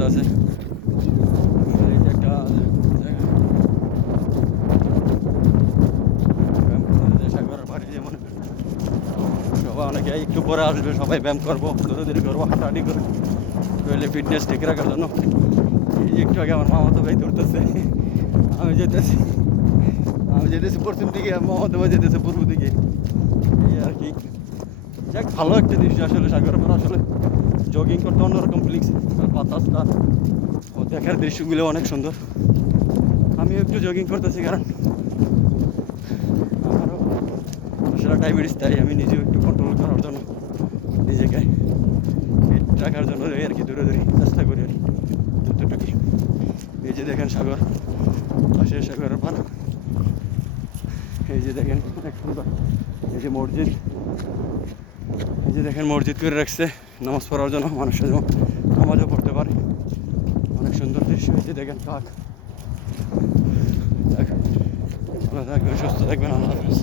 চলতেছে। এই যে একটা সাগরের পাড়ে যে মনে করেন সবাই অনেকে একটু পরে আসবে, সবাই ব্যায়াম করবো, দৌড়াদৌড়ি করবো, হাঁটাহাঁটি করে শরীরে ফিটনেস ঠিক রাখার জন্য। এই যে একটু আগে আমার মামাতো ভাই দৌড়তেছে, আমি যেতেছি পশ্চিম দিকে, মামাতো ভাই যেতেছে পূর্ব দিকে। এই আর কি, যাক ভালো একটা দৃশ্য আসলে সাগরের পাড়ে আসলে জগিং করতে অন্যরকম ফিলিংস। বাতাসটা ও দেখার দৃশ্যগুলো অনেক সুন্দর। আমি একটু জগিং করতেছি কারণ আমারও আসলে ডায়াবেটিস, তাই আমি নিজেও একটু কন্ট্রোল করার জন্য নিজেকে ফিট রাখার জন্য আর কি দূরে চেষ্টা করি আর কি যতটুকু। এই যে দেখেন সাগর, পাশে সাগরের পাড়। এই যে দেখেন অনেক সুন্দর। এই যে মসজিদ, এই যে দেখেন মসজিদ করে রাখছে নামাজ পড়ার জন্য, মানুষের যেমন নামাজও পড়তে পারে। অনেক সুন্দর দৃশ্য। এই যে দেখেন কাক। ভালো থাকবেন, সুস্থ থাকবেন, আল্লাহ হাফেজ।